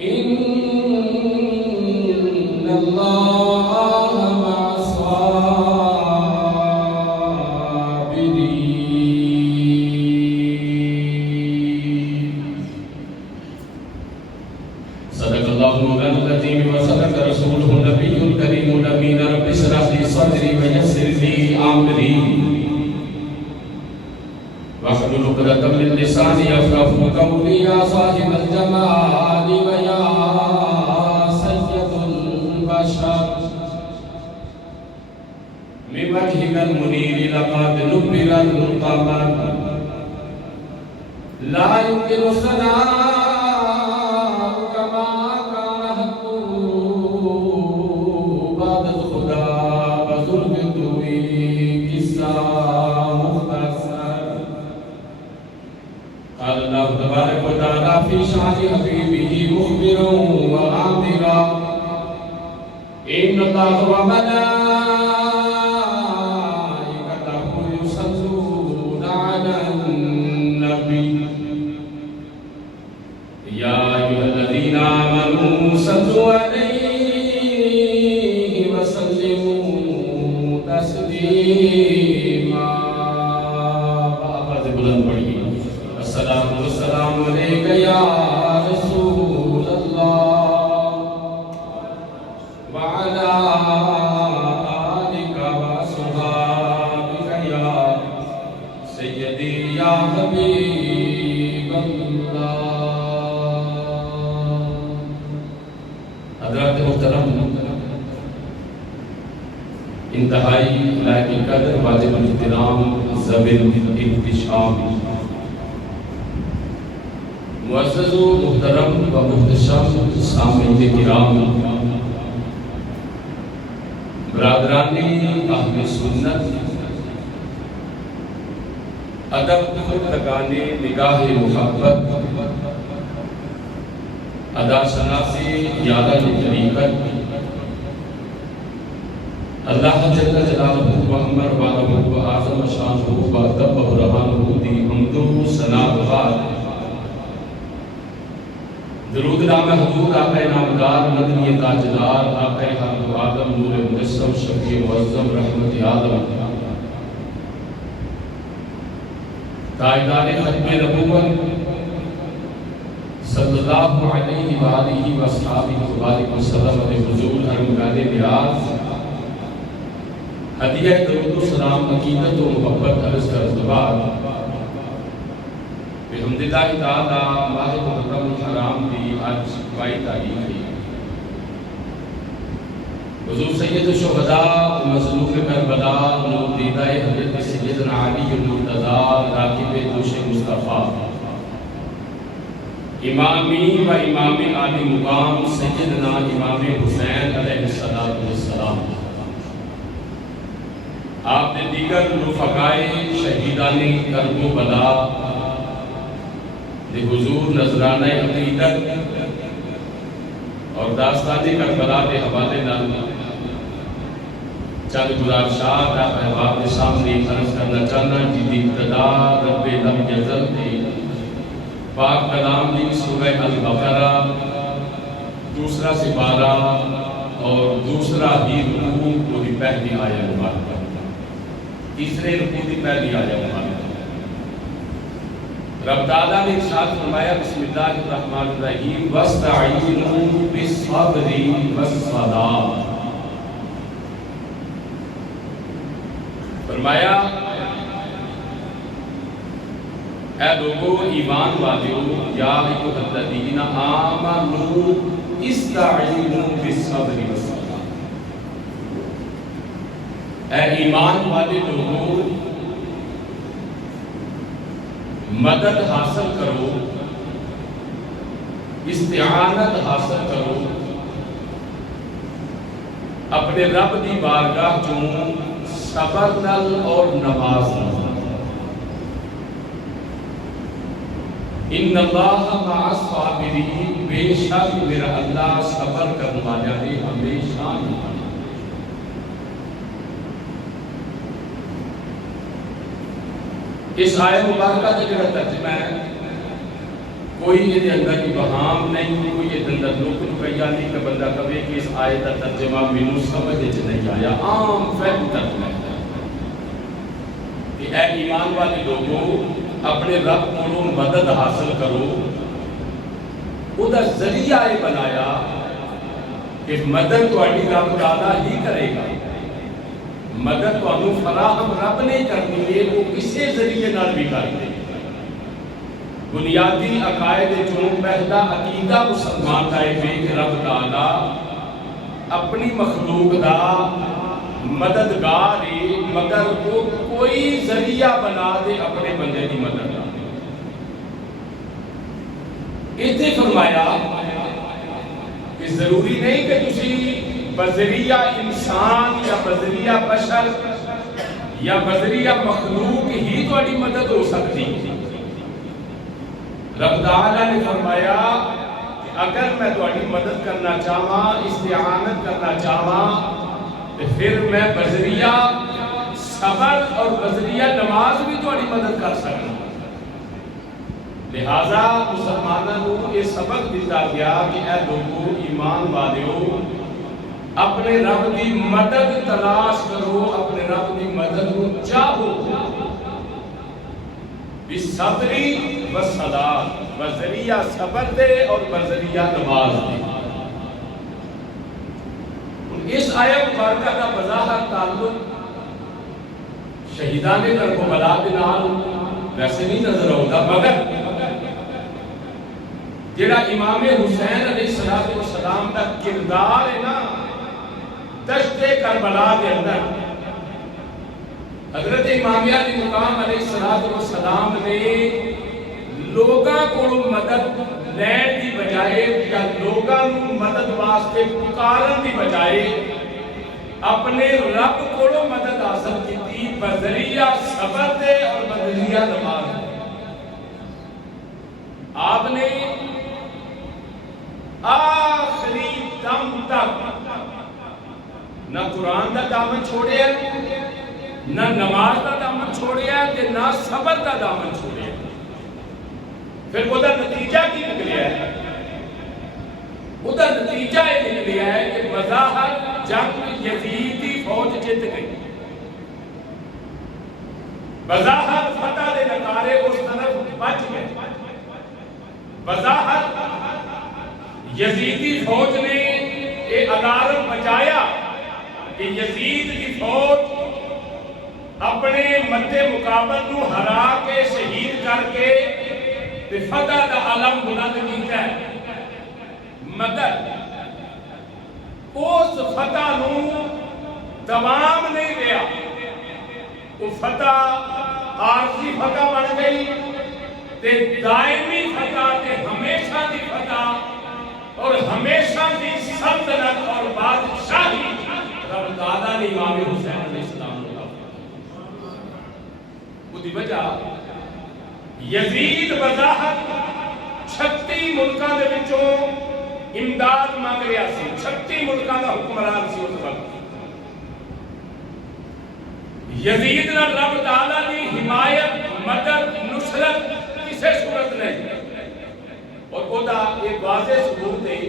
إن الله مع الصابرين. صدق الله مولانا العظيم وصدق رسوله النبي الكريم الأمين. رب اشرح لي صدري ويسر لي أمري واحلل عقدة من لساني يفقهوا قولي. يا صاحب الجمال ويا سيد البشر بوجهك المنير لقد نبر القمر لا يمكن الثناء كما كان حقه بعد الخدا بزرگ توی قصہ مختصر. قال الله تبارك وتعالى في شأن حبيبه مخبرا وآمرا إن الله وملائكته يصلون على النبي يا أيها الذين آمنوا صلوا عليه وسلموا تسليما. آواز بلند پڑھیے. السلام والسلام علیک یا رسول اللہ وعلا آلک وصحابک یا سیدی یا حبیب اللہ. حضرات محترم، انتہائی لائق القدر واجب الاحترام ذوی الاحتشام معزز و محترم و محتشم سامعین کرام، برادران اہل سنت، ادب خود لگانے نگاہ محبت، ادا شناسی یادہ طریقت، اللہ جل جلالہ و عمر والہ و اعظم شانہ و ادب و رحمہ دی حمد و ثنا و بعد. درود نام حضور آقا نامدار مدنی تاجدار آقا حق و آدم نور مجسم شفیع معظم رحمت آدم تاجدار ختم نبوت صلی اللہ علیہ وآلہ وصحابہ وسلم علیہ حضور ارمغان نیاز ہدیہ درود و سلام عقیدت و محبت عرض کرتے بعد بحمداللہ تعالی ماہ محرم الحرام دی آج 22 تاریخ ہے. حضور سید الشہداء مظلوم کربلا نور دیدہ حضرت سیدنا علی المرتضیٰ راکب دوش مصطفیٰ امامی و امام عالی مقام سیدنا امام حسین علیہ السلام، آپ نے دیگر رفقائے شہیدان کرب و بلا دی حضور نذرانہ عقیدت اور داستان کربلا کے حوالے نال چند گزارشات آپ احباب کے سامنے عرض کرنا چاہنا. جی دی ابتدا رب لم یزل دی پاک کلام دی سورہ البقرہ دوسرا سپارہ اور دوسرا ہی رکوع کو دی پہلی آیت مبارکہ، تیسرے رکوع دی پہلی آیت مبارکہ. رب تعالیٰ نے ارشاد فرمایا بسم اللہ الرحمن الرحیم وَاسْتَعِینُوا بِالصَّبْرِ وَالصَّلَاةِ. فرمایا اے لوگو ایمان والیو یا ایھا الذین آمنوا استعینوا بالصبر والصلاۃ. اے ایمان والے لوگو مدد حاصل کرو، استعانت حاصل کرو اپنے رب دی بارگاہ چوں صبر نال اور نماز نال. ان اللہ مع الصابرین، بے شک میرا اللہ صبر کرنے والا ہے ہمیشہ. اس آیت مبارکہ کا جو ترجمہ ہے کوئی یہ اندر کی بہام نہیں، کوئی یہ اندر جاتی کہ بندہ کبھی کہ اس آیت کا ترجمہ مینوں سمجھ نہیں آیا، عام فہم ترجمہ ہے کہ اے ایمان والے لوگوں اپنے رب کو مدد حاصل کرو، وہ دا ذریعہ یہ بنایا کہ مدد تہاڈی رب تعالیٰ ہی کرے گا، مدد تانوں فراہم رب نہیں کرنی ہے، وہ کسی ذریعے نال بھی کر دے۔ بنیادی عقائد جو پہلا عقیدہ مسلمان کا ہے کہ رب تعالیٰ اپنی مخلوق دا مددگار ہے، مگر وہ کوئی ذریعہ بنا دے اپنے بندے کی مدد کا۔ اتنے فرمایا کہ ضروری نہیں کہ تسی بذریعہ انسان یا بذریعہ بشر یا بذریعہ مخلوق ہی تہاڈی مدد ہو سکتی۔ رب تعالیٰ نے فرمایا کہ اگر میں تہاڈی مدد کرنا چاہواں، استعانت کرنا چاہواں، تو پھر میں بذریعہ صبر اور بذریعہ نماز بھی تہاڈی مدد کر سکتا۔ لہذا مسلمانوں کو یہ سبق دیتا گیا کہ اے لوگوں ایمان والیو اپنے رب کی مدد تلاش کرو، اپنے رب کی مدد کو چاہو، بالصبری والصلاۃ، بذریعہ صبر دے اور بذریعہ نماز دے۔ اس آیت مبارکہ کا بظاہر تعلق شہیدان کربلا کے نال ویسے نہیں نظر آتا، مگر جڑا امام حسین علیہ السلام کا کردار ہے نا دشت کربلا کے اندر، حضرت امام علی مقام علیہ السلام نے لوگاں کو مدد لین کی بجائے یا لوگاں مدد واسطے پکارن کی بجائے اپنے رب کو مدد حاصل کی بذریعہ صبر دے اور بذریعہ نماز دے۔ آپ نے آخری دم تک نہ قرآن کا دامن چھوڑیا، نہ نماز کا دامن چھوڑیا، نہ صبر کا دامن چھوڑیا۔ پھر وہ نتیجہ کی نکلیا ہے؟ وہ نتیجہ یہ نکلیا ہے کہ بظاہر جنگ یزید کی فوج جیت گئی، بظاہر فتح دے نکارے اس طرف بچ گئے، بظاہر یزیدی فوج نے یہ الارم بجایا کہ یزید کی فوج اپنے مد مقابل نو ہرا کے شہید کر کے فتح دا علم بلند کیتا ہے، مگر اس فتح نو دوام نہیں رہا، وہ فتح عارضی فتح بن گئی تے دائمی فتح تے ہمیشہ دی فتح اور ہمیشہ دی سلطنت اور بادشاہی رب تعالیٰ نے امام حسین علیہ السلام کو وہ دی وجہ یزید بظاہر 36 ملکاں دے وچوں امداد مانگ رہا سی، 36 ملکاں دا حکمران سی اس وقت۔ یزید نے رب تعالیٰ کی حمایت، مدد، نصرت کسے صورت نہیں، اور وہ دا ایک واضح ثبوت ہے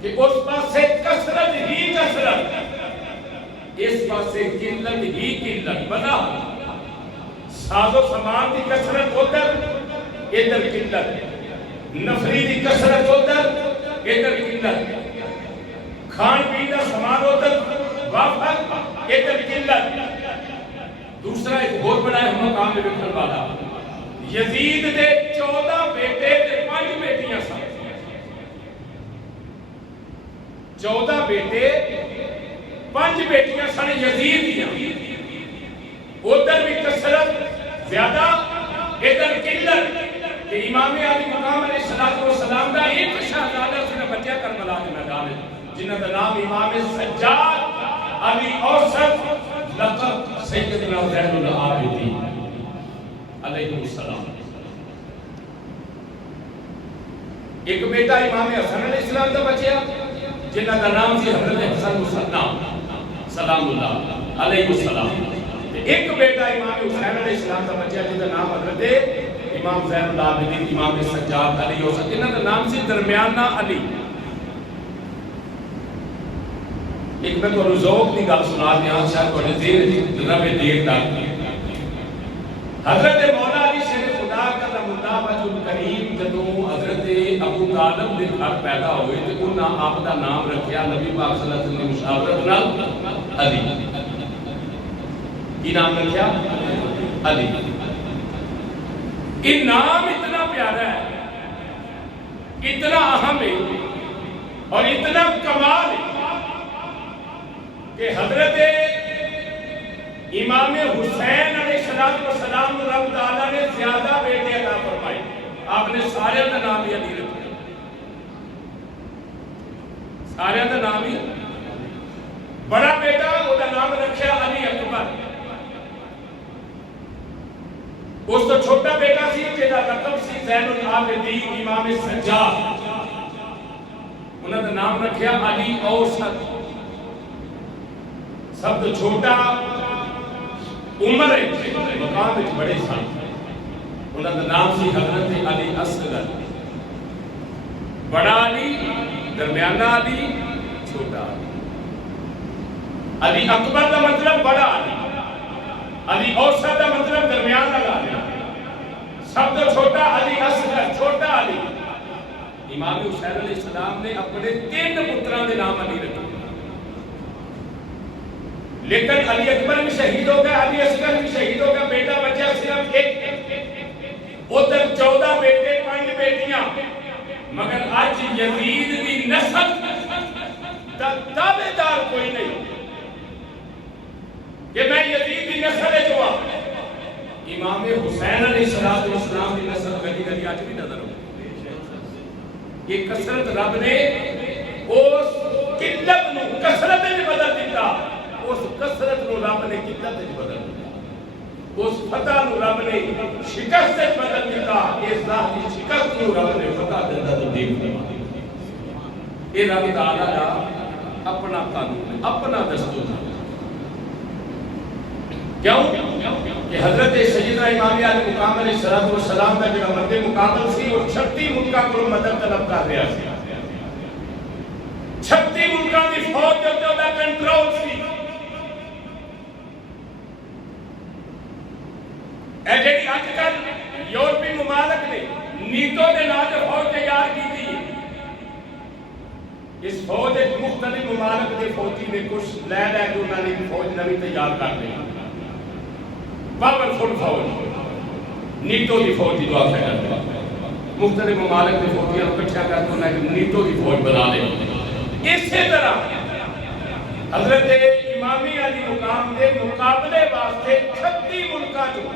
کہ اس پاسے کثرت ہی کثرت، اس پاسے قلت ہی قلت، بنا ساز و سامان کی کثرت ادھر، ادھر قلت، نفری کی کثرت ادھر، ادھر قلت، کھان پین کا سامان ادھر وافر، ادھر قلت۔ دوسرا ایک اور بڑا اہم مقام میں بکھر والا، یزید دے 14 بیٹے تے 5 بیٹیاں سن، 14 بیٹے 5 بیٹیاں سن یزید دیاں، ادھر بھی کثرت زیادہ، ادھر قلت۔ کہ امام علی مقام علیہ السلام کا ایک شہزادہ اس نے بچہ کربلا کے میدان ہے جنہاں کا نام امام سجاد علی اوسط لقب سیدنا زین العابدین علیہ السلام۔ ایک بیٹا امام حسن علیہ السلام کا بچہ جنہاں کا نام سی حضرت حسن مصنع سلام اللہ علیہ السلام۔ ایک بیٹا امام حسین علیہ السلام کا بچہ جن کا نام حضرت امام زین العابدین امام سجاد علی اوسط، انہاں کا نام سی درمیانہ علی، ایک میں تو ذوق کی گل سنا دیا شاید تھوڑے دیر رہے دیر تک حضرت مولا علی شیر خدا کرم اللہ وجہ الکریم جدوں حضرت ابو طالب دے گھر پیدا ہوئے تے انہاں آپ دا نام رکھیا نبی پاک صلی اللہ علیہ وسلم دی مشاورت نال علی کی نام رکھیا علی یہ نام اتنا پیارا ہے اتنا اہم ہے اور اتنا کمال ہے کہ حضرت امام حسین علیہ السلام رب تعالیٰ نے زیادہ بیٹے عطا فرمائے آپ نے سارے کا نام ہی علی رکھا سارے کا نام ہی بڑا بیٹا وہ نام رکھا علی اکبر اس تو چھوٹا بیٹا سی جہاں رقم سی زین العابدین امام سجاد انہوں نے نام رکھا علی اوسط سب تو چھوٹا عمر مقام بڑے سن انہوں کا نام سی حضرت علی اصغر بڑا علی درمیانہ علی چھوٹا علی اکبر کا مطلب بڑا علی علی اوسط کا مطلب درمیانہ علی سب تو چھوٹا علی اصغر چھوٹا علی امام حسین علیہ السلام نے اپنے 3 پتروں کے نام علی رکھے لیکن علی اکبر بھی شہید ہو گیا علی اصغر بھی شہید ہو گیا بیٹا بچہ صرف ایک ادھر 14 بیٹے 5 بیٹیاں مگر آج یزید کی نسل تابعدار کوئی نہیں کہ میں یزید کی نسل جو امام حسین علیہ السلام کی نسل گلی گلی آج بھی نظر ہو یہ کثرت رب نے اس قلت نو کثرت میں بدل دیتا اس کثرت نو رب نے قلت میں بدل دیتا اس فتح نو رب نے شکست میں بدل دیتا اس ذات کی شکست نو رب نے فتح دیتا تو دیکھ دیتا یہ رب تعالیٰ کا اپنا قانون اپنا دستور کیوں کہ حضرت سیدنا امام علی مقام علیہ السلام کا جو مرد مقابل سی وہ 36 ملکہ کو مدد طلب کر رہا سی 36 ملکہ کی فوج جو دا کنٹرول سی اے جڑی اج کل یورپی ممالک نے نیٹو دے نام تے فوج تیار کی تھی اس فوج ایک مختلف ممالک کے فوجی نے کچھ لے لے کے انہوں نے فوج نوی تیار کر دی پاورفل فوج نیٹو کی فوج کی دعا کرتا مختلف ممالک کی فوجیاں اکٹھا کر کے انہوں نے نیٹو کی فوج بنا لی اسی طرح حضرت امامی علی مقام کے مقابلے واسطے 36 ملکہ جو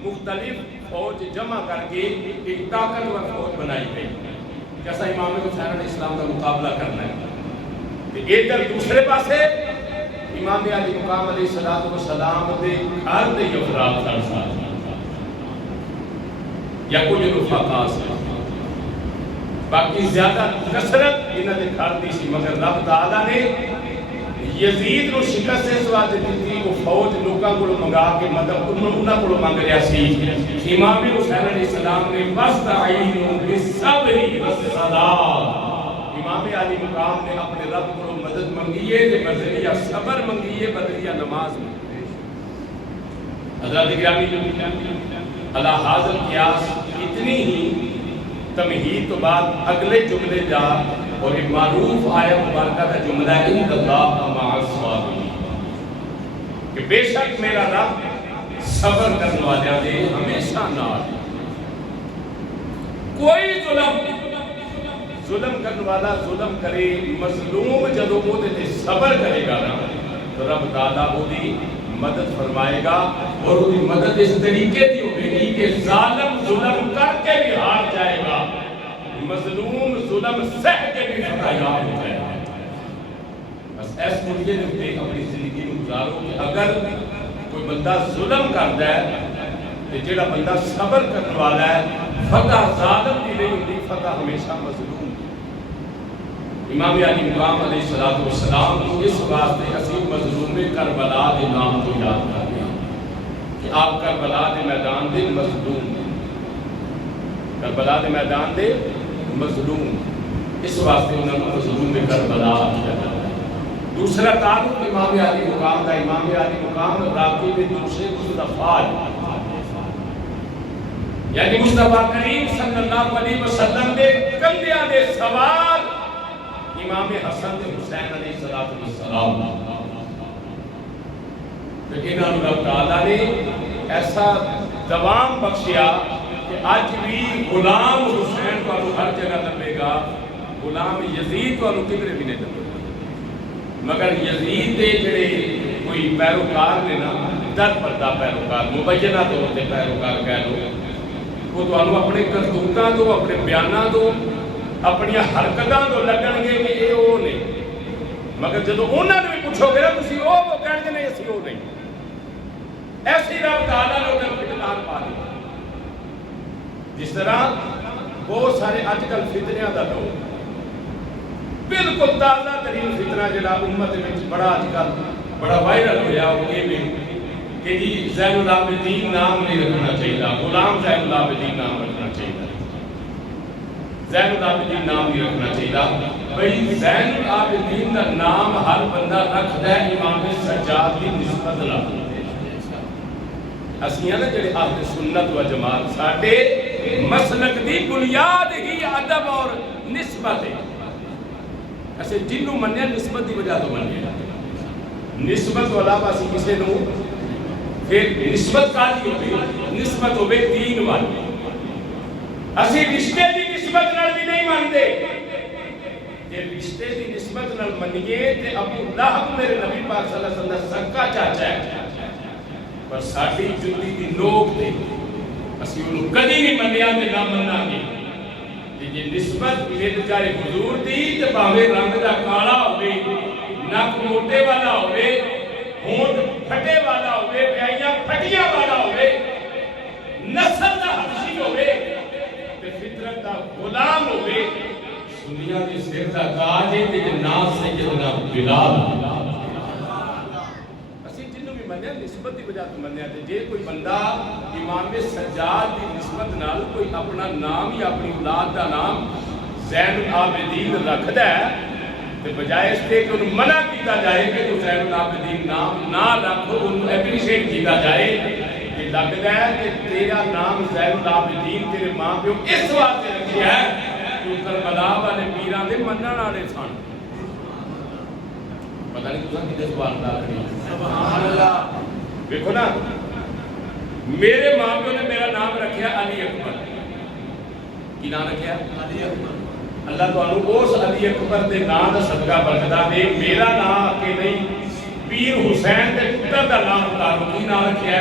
مختلف فوج جمع کر کے ایک طاقتور فوج بنائی گئی جیسا امام حسین علیہ السلام کا مقابلہ کرنا ہے ادھر دوسرے پاسے امام علی مقام علیہ السلام دے گھر دے افراد سن یا کچھ رفقا سے باقی زیادہ کثرت انہاں دے گھر دی سی مگر رب تعالیٰ نے یزید نو شکست اس واسطے دتی وہ فوج لوکاں کو منگا کے مدد انہاں کو منگ رہا سی امام حسین علیہ السلام نے واستعینوا بالصبر والصلاۃ امام علی مقام نے اپنے رب کو مدد منگی ہے تے بذریعہ صبر منگی ہے بذریعہ نماز منگی حضرت گرامی اللہ حاضر قیاس اتنی ہی تمہید تو بعد اگلے جملے جا اور ایک معروف آیت مبارکہ کا جملہ ہے ان اللہ مع الصابرین کہ بے شک میرا رب صبر کرنے والے دے ہمیشہ نال کوئی ظلم کرنے والا ظلم کرے مظلوم جدو وہ دے صبر کرے گا نا تو رب تعالیٰ وہ دی مدد فرمائے گا اور وہ دی مدد اس طریقے دی ہوگی کہ ظالم ظلم کر کے بھی ہار جائے گا مظلوم ظلم سہ کے بھی فتحیاب ہو جائے گا بس ایس مجھے نکتے اپنی زندگی میں گزارو کہ اگر کوئی بندہ ظلم کر ہے تو جڑا بندہ صبر کرنے والا ہے فتح ظالم کی نہیں ہوتی فتح ہمیشہ مظلوم امام علی مقام علیہ السلام کو اس واسطے اسی مظلوم کربلا دے نام کو یاد کر دیا کہ آپ کربلا دے میدان دے مظلوم کربلا دے میدان دے مظلوم اس واسطے انہوں نے مظلوم کربلا کیا جاتا ہے دوسرا تعلق امام علی مقام کا، امام علی مقام راقب دوسرے مصطفیٰ، یعنی مصطفیٰ کریم صلی اللہ علیہ وسلم دے کندیاں دے سوال امام حسن تے حسین علیہ السلام، لیکن رب تعالیٰ نے ایسا دوام بخشیا کہ آج بھی غلام حسین کو ہر جگہ لبے گا، غلام یزید کو کدھر بھی نہیں لبے گا، مگر یزید دے جڑے کوئی پیروکار نے نا، در پردہ پیروکار، مبینہ طور تے پیروکار کہہ لو، وہ تو اپنے کرتوتاں تو، اپنے بیاناں تو، اپنی حرکتاں تو لگن گے کہ یہ وہ نہیں، مگر جدو انہوں نے بھی پوچھو گے نا تسی وہ کہہ دے نہیں اسی وہ نہیں، ایسی رب تعالیٰ نے انہیں فتنان پا دیا۔ جس طرح بہت سارے آج کل فتنیاں دا دور، بالکل تازہ ترین فتنہ جڑا امت میں بڑا آج کل بڑا وائرل ہویا وہ یہ بھی کہ جی زین العابدین نام نہیں رکھنا چاہیے، غلام زین العابدین نام رکھنا چاہیے، زین العابدین نام نہیں رکھنا چاہیے۔ بھئی زین العابدین کا نام ہر بندہ رکھتا ہے امام سجاد کی نسبت رکھتا ہے۔ اسیاں نا جڑے اہل سنت و جماعت ساڈے مسلک دی بنیاد ہی ادب اور نسبت ہے۔ اسے جنوں منیا نسبت دی وجہ تو منیا، نسبت تو علاوہ اسی کسے نو پھر نسبت کالی ہوئی، نسبت ہوئے دین والی، اسی رشتے دی نسبت نال بھی نہیں مانتے، جے رشتے دی نسبت نال منیے تے ابو لہب میرے نبی پاک صلی اللہ علیہ وسلم سکا چاچا ہے، پر ساڑھی جلدی دی نوک دے اسی انہوں کدی نہیں منیا تے نہ مننا گے، جے نسبت میرے چاہے حضور دی تے باوے رنگ دا کالا ہوئے، نک موٹے والا ہوئے، ہونٹ پھٹے والا ہوئے، بیائیاں پھٹیاں والا ہوئے، نسل دا حبشی ہوئے، تے فطرت دا غلام ہوئے، سنیاں دی سر دا کاج ہے تے نام سیدنا بلال، منیا نسبت دی وجہ تو منیا تے جے کوئی بندہ امام سجاد دی نسبت نال کوئی اپنا نام یا اپنی اولاد دا نام زین العابدین رکھدا ہے تے بجائے اس تے کہ انہوں منع کیتا جائے کہ تو زین العابدین نام نہ رکھو، انہوں اپریشیٹ کیتا جائے کہ لگدا ہے کہ تیرا نام زین العابدین تیرے ماں پیو اس واسطے رکھیا ہے کہ کربلا والے پیراں دے منن والے سن۔ پتہ نہیں تساں کدے سوال دا کری سبحان اللہ۔ دیکھو نا میرے ماں پیو نے میرا نام رکھیا علی اکبر، کی نام رکھیا علی اکبر، اللہ تعالیٰ اس علی اکبر دے نام دا صدقہ برکتہ دے، میرا نام کے نہیں پیر حسین دے پتر دا نام اتارو، کی نام رکھیا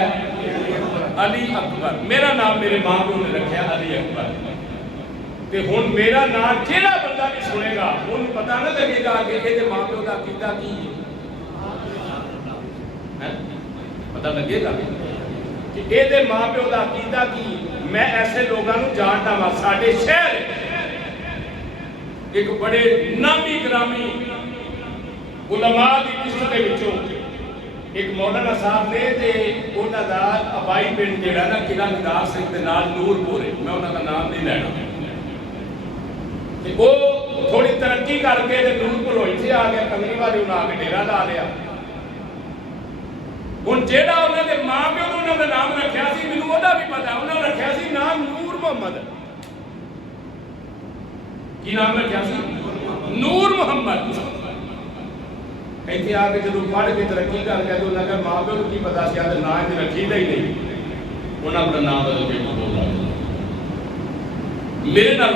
علی اکبر، میرا نام میرے ماں پیو نے رکھیا علی اکبر، تے ہن میرا نام جیڑا بندہ بھی سنے گا ان پتہ نہ لگے گا کہ یہ ماں پیو کا عقیدہ کی ہے، پتہ لگے گا کہ یہ ماں پیو کا عقیدہ کی۔ میں ایسے لوگوں جانتا ہوں ساڈے شہر ایک بڑے نامی گرامی علماء کی قسم کے وچوں ایک مولانا صاحب نے تے انہاں دا ابائی پنڈ جڑا نا قلعہ نگار سنگھ دے نال نور پورے، میں انہاں دا نام نہیں لینا، وہ تھوڑی ترقی کر کے نور پور ہوئی تھی، آ گیا کنگری والے انہوں آ کے ڈیرا لا لیا۔ ہن جیڑا انہوں نے ماں پیو انہوں نے نام رکھیا سی، مینوں وہ بھی پتا انہوں نے رکھیا سی نام نور محمد، کی نام رکھیا سی نور محمد۔ ایتھے آ کے جدوں پڑھ کے ترقی کر گیا تو انہوں نے ماں پیو کی پتا سی آدھے نام تے رکھی ہی نہیں، انہوں نے اپنا نام بدل کے بولا۔ میرے نال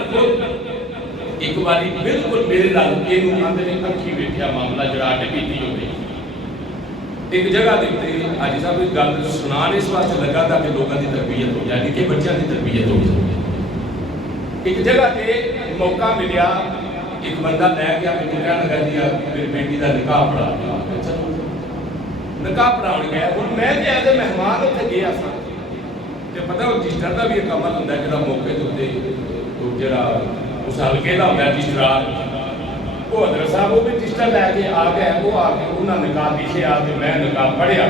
ایک باری بالکل میرے نال یہ آندے نے اکھی بیٹھیا معاملہ جڑا اڈ پیتی ہو گئی، ایک جگہ دیکھتے حاجی صاحب ایک گل سنان اس واسطے لگا تھا کہ لوگوں کی تربیت ہو جائے کہ بچوں کی تربیت ہو جائے۔ ایک جگہ تے موقع ملیا، ایک بندہ لے گیا کہ کہنے لگا جی میری بیٹی کا نکاح پڑھا دیا، نکاح پڑھاؤ گیا۔ ہوں میں ایز اے مہمان اتنے گیا سا تے پتہ وہ رجسٹر کا بھی ایک عمل ہوتا ہے جڑا موقع کے اتنے جڑا اس حلقے کا ہوتا ہے رجسٹرار، وہ حضرت صاحب وہ بھی رجسٹر لے کے آ گئے، وہ آ کے انہوں نے نکاح لکھیا تے میں نکاح پڑھیا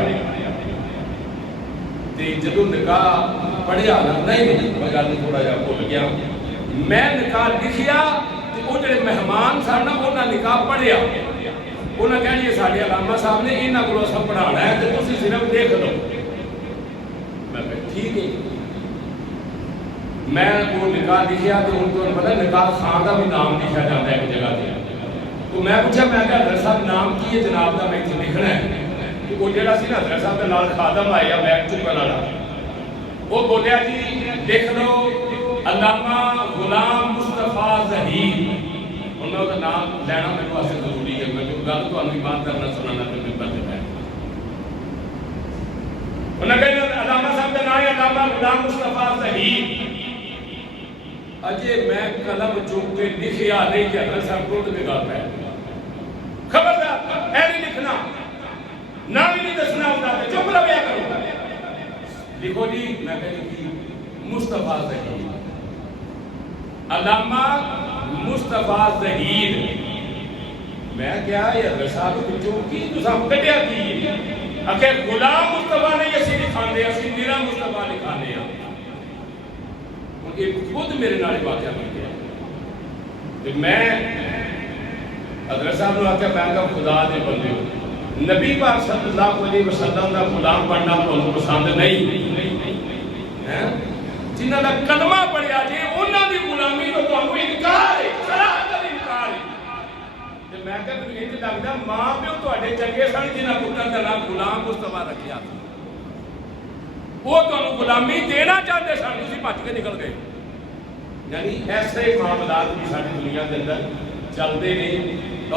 تے جدوں نکاح پڑھیا نا نہیں میں گل تھوڑا جہا بھول گیا، میں نکاح لکھیا تے وہ جڑے مہمان سن نا انہاں نکاح پڑھیا انہیں کہا یہ سارے علامہ صاحب نے انہوں کو سب پڑھانا ہے تو تسی صرف دیکھ لو. میں کہا ٹھیک ہے. میں وہ نکاح لکھیا تو ان کو پتا نکاح خان کا بھی نام لکھا جاتا ہے ایک جگہ پہ. تو میں پوچھا میں کہا حضرت صاحب نام کی ہے جناب کا میں اتنے لکھنا ہے. تو وہ جڑا سی نا حضرت صاحب کے نال خادم آیا بیٹھ چکن والا وہ بولیا جی لکھ لو علامہ غلام مصطفیٰ ظہیر. انہوں کا نام لینا میرے واسطے ضروری ہے. میں گل تو ایمان کرنا سنانا تو ممبر پہ ہے. انہوں نے کہا علامہ صاحب کا نام ہے علامہ غلام مصطفیٰ ظہیر. اجے میں قلم چوک کے لکھیا نہیں کہ حضرت صاحب کو تو نگاہ پہ خبردار اے نہیں لکھنا نام ہی نہیں دسنا ہوتا ہے چپ رہیا کرو. لکھو جی. میں کہا مصطفیٰ ظہیر علامہ مصطفیٰ ظہیر. میں کیا یہ حضرت صاحب کو کی تو سب کٹیا کی اگر غلام مصطفیٰ نے اسی لکھانے اسی میرا مصطفیٰ لکھانے ہیں. خود میرے نال واقعہ مل گیا. میں حضرت صاحب نے آخیا میں کہا خدا دے بندے ہو نبی پاک صلی اللہ علیہ وسلم کا غلام بننا تو پسند نہیں. جنہ کا کلمہ پڑھیا جی انہوں کی غلامی تو تمہیں انکار ہے سراحت انکار ہے. میں کہا تمہیں یہ لگتا ماں پیو تے چنگے سن جنہیں پتر کا نام غلام مصطفیٰ رکھیا وہ تمہیں غلامی دینا چاہتے سن اسی بچ کے نکل گئے. یعنی ایسے معاملات بھی ساری دنیا کے اندر چلتے ہیں.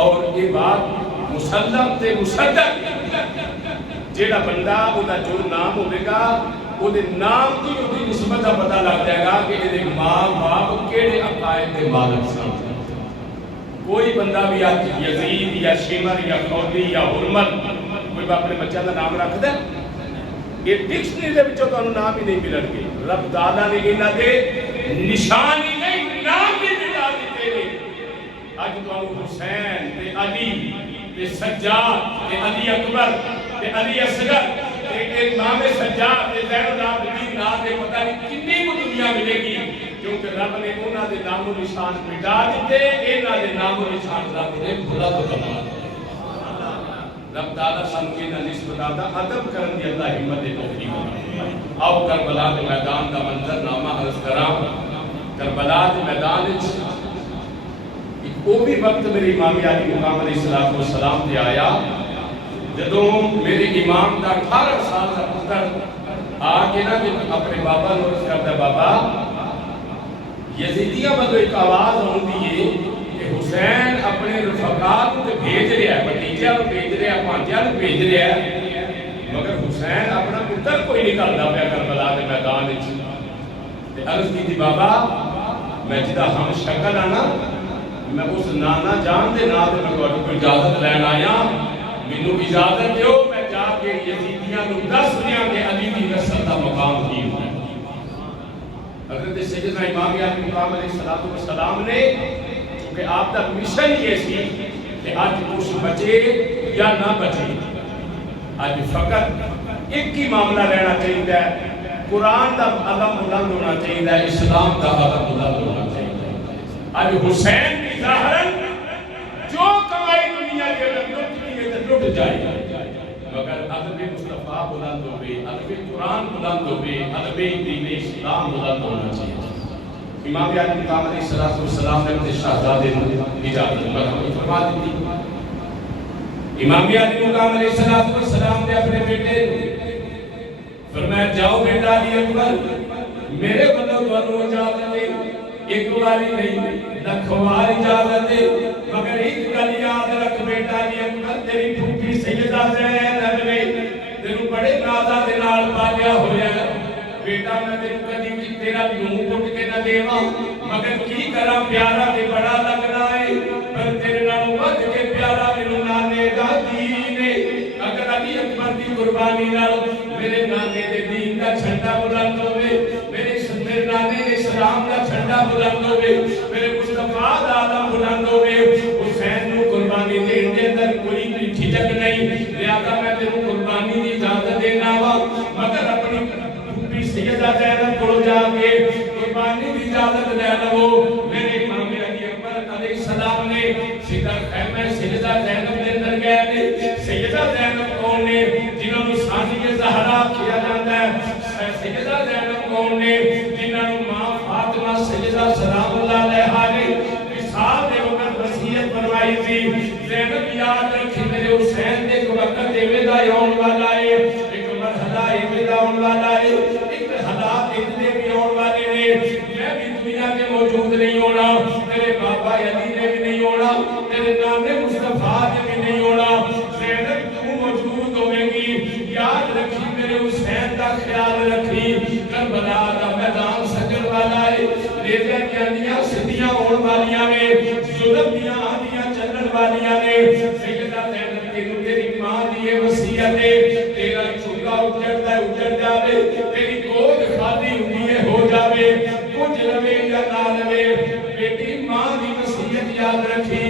اور یہ بات مسلم تے مصدق جیڑا بندہ وہ جو نام ہوئے گا وہ نام کی وہ نسبت کا پتہ لگ جائے گا کہ یہ ماں باپ کیڑے عقائد کے مالک سن. کوئی بندہ بھی یزید یا شمر یا خولی یا حرمت کوئی اپنے بچہ کا نام رکھ دے یہ ڈکشنری دے وچوں تانوں نام ہی نہیں ملن گے. رب تعالیٰ نے انہاں دے نشان ہی نہیں نام بھی ملا دیتے ہیں. اج تانوں حسین تے علی تے سجاد تے علی اکبر تے علی اصغر تے امام سجاد تے زین العابدین نام دے پتہ نہیں کتنی کو دنیا ملے گی کیونکہ رب نے انہاں دے نام و نشان مٹا دیتے. انہاں دے نام و نشان رب نے بلند کرنا. رب تعالیٰ سن کے نسبت آتا ادب کرن دی اللہ ہمت توفیق بنا. آؤ کربلا کے میدان کا منظر نامہ عرض کراں. کربلا کے میدان وہ بھی وقت میرے امام علی مقام علیہ السلام تے آیا جدوں میرے امام دا 18 سال کا پتر آ کے نا اپنے بابا نو عرض کرتا بابا یزیدیاں بدو ایک آواز ہوندی ہے کہ حسین اپنے رفقات کو بھیج رہا ہے بھتیجے کو بھیج رہا ہے بھانجے کو بھیج رہا ہے مگر حسین اپنا پتر کوئی نکالتا پیا کربلا کے میدان وچ. تے عرض کی بابا میں جدا ہم شکل آنا میں اس نانا جان دے نام تے میں کوئی اجازت لین آیا مینوں اجازت دیو میں جا کے یزیدیاں نوں دس دیاں کہ علی دی نسل دا مقام کی ہے. حضرت سیدنا امام علی مقام علیہ السلام نے کہ آپ کا مشن یہ سی کہ آج کچھ بچے یا نہ بچے آج فقط ایک ہی معاملہ رہنا چاہیے قرآن کا علم بلند ہونا چاہیے اسلام کا علم بلند ہونا چاہیے. آج حسین کی ظاہراً جو کمائی دنیا کے اندر لٹ جائے مگر ادب مصطفیٰ بلند ہوئے ادب قرآن بلند ہوئے ادب دین اسلام بلند ہونا چاہیے. امام علی مقام علیہ السلام نے اپنے شہزادے کو اجازت مرحمت فرما دی. امام علی مقام علیہ السلام نے اپنے بیٹے فرمایا جاؤ بیٹا علی اکبر میرے بندوں کو اجازت دے ایک باری نہیں لکھوار اجازت دے مگر ایک گل یاد رکھ بیٹا علی اکبر تیری پھوپھی سیدہ زینب نے تینوں بڑے نازا دے نال پالیا ہویا بیٹا میں تینوں کدی بھی تیرا منہ پٹ کے نہ دیواں مگر کی کرا پیارا تے بڑا لگ رہا ہے پر تیرے نال ود کے پیارا مینوں نانے دا دین ہے. اگر علی اکبر دی قربانی نال میرے نانے دے دین دا جھنڈا بلند ہوے میرے نانے دے اسلام دا جھنڈا بلند ہوے میرے مصطفیٰ دا علم بلند ہوے حسین نوں قربانی دین دے اندر کوئی بھی جھجک نہیں. لہذا میں تینوں قربانی دی اجازت دینا وا مگر اپنی پھوپھی سیدہ زینب کو جا کے قربانی دی اجازت لے لو. میرے امام علی اکبر علیہ السلام نے سیدہ خیمہ سیدہ زینب دے اندر گئے حسین ایک وقت ایویں دا آن والا ہے، ایک مرحلہ ایویں دا آن والا ہے، ایک حالات اتنے بھی آن والے نے، میں بھی دنیا کے موجود نہیں ہونا، تیرے بابا علی نے بھی نہیں ہونا، تیرے نانے مصطفیٰ نے بھی نہیں ہونا، زینب تو موجود ہوئے گی، یاد رکھی میرے حسین کا خیال رکھی، کربلا دا میدان سجن والا ہے، ریزہ کی اندیاں صدیاں ہون والیاں نے، ظلم دیاں آندیاں چلن والیاں نے، سیدہ زینب تینوں تیری ماں دیئے وسیعت ہے، تیرا چھوٹا اجڑ جاوے، تیری گود خالی ہوئے ہو جاوے، کچھ لوے یا نہ لوے، بیٹی ماں دی وسیعت یاد رکھی،